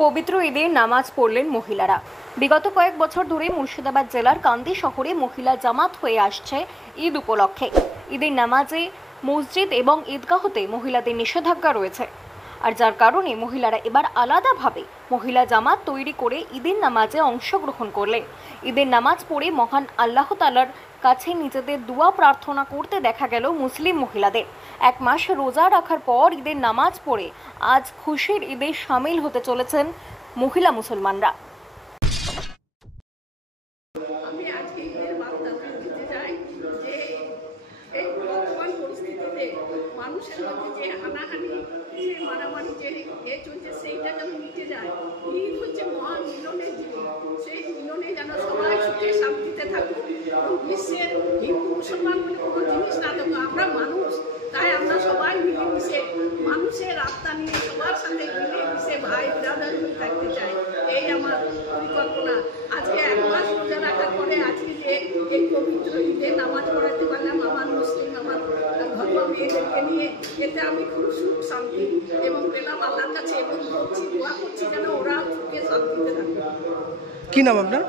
পবিত্র ঈদের নামাজ পড়লেন মহিলারা। বিগত কয়েক বছর ধরে মুর্শিদাবাদ জেলার কান্দি শহরে মহিলা জামাত হয়ে আসছে ঈদ উপলক্ষে। ঈদের নামাজে মসজিদ এবং ঈদগাহতে মহিলাদের নিষেধাজ্ঞা রয়েছে, আর যার কারণে মহিলারা এবার আলাদাভাবে মহিলা জামাত তৈরি করে ঈদের নামাজে অংশগ্রহণ করলেন। ঈদের নামাজ পড়ে মহান আল্লাহ তাআলার কাছে নিজেদের দোয়া প্রার্থনা করতে দেখা গেল মুসলিম মহিলাদের। এক মাস রোজা রাখার পর ঈদের নামাজ পড়ে আজ খুশির ঈদে সামিল হতে চলেছেন মহিলা মুসলমানরা। আমি আজকে ঈদের বার্তা দিতে চাই যে এই বর্তমান পরিস্থিতিতে মানুষের মধ্যে যে হানাহানি, যে মারামারি, যে চলছে সেইটা যেন মিটে যায়। ঈদ হচ্ছে মহান মিলনের দিন, সেই মিলনে যেন সবাই সুখে শান্তিতে থাকুক। বিশ্বের হিন্দু মুসলমান বলে কোনো জিনিস না থাকুক, আমরা মানুষ, তাই আমরা সবাই মিলেমিশে মানুষের আত্মা নিয়ে সবার সাথে মিলেমিশে ভাই ব্রাদার হয়ে থাকতে চাই। এই আমার পরিকল্পনা। আজকে এক মাস রোজা রাখার পরে আজকে যে এই পবিত্র ঈদে নামাজ পড়াতে পারলাম আমার মুসলিম আমার ঘরোয়া মেয়েদেরকে নিয়ে, এতে আমি খুব সুখ শান্তি এবং পেলাম আল্লাহর কাছে, এবং দোয়া করছি যেন ওরা সুখে শান্তিতে থাকে। কি নাম আপনার?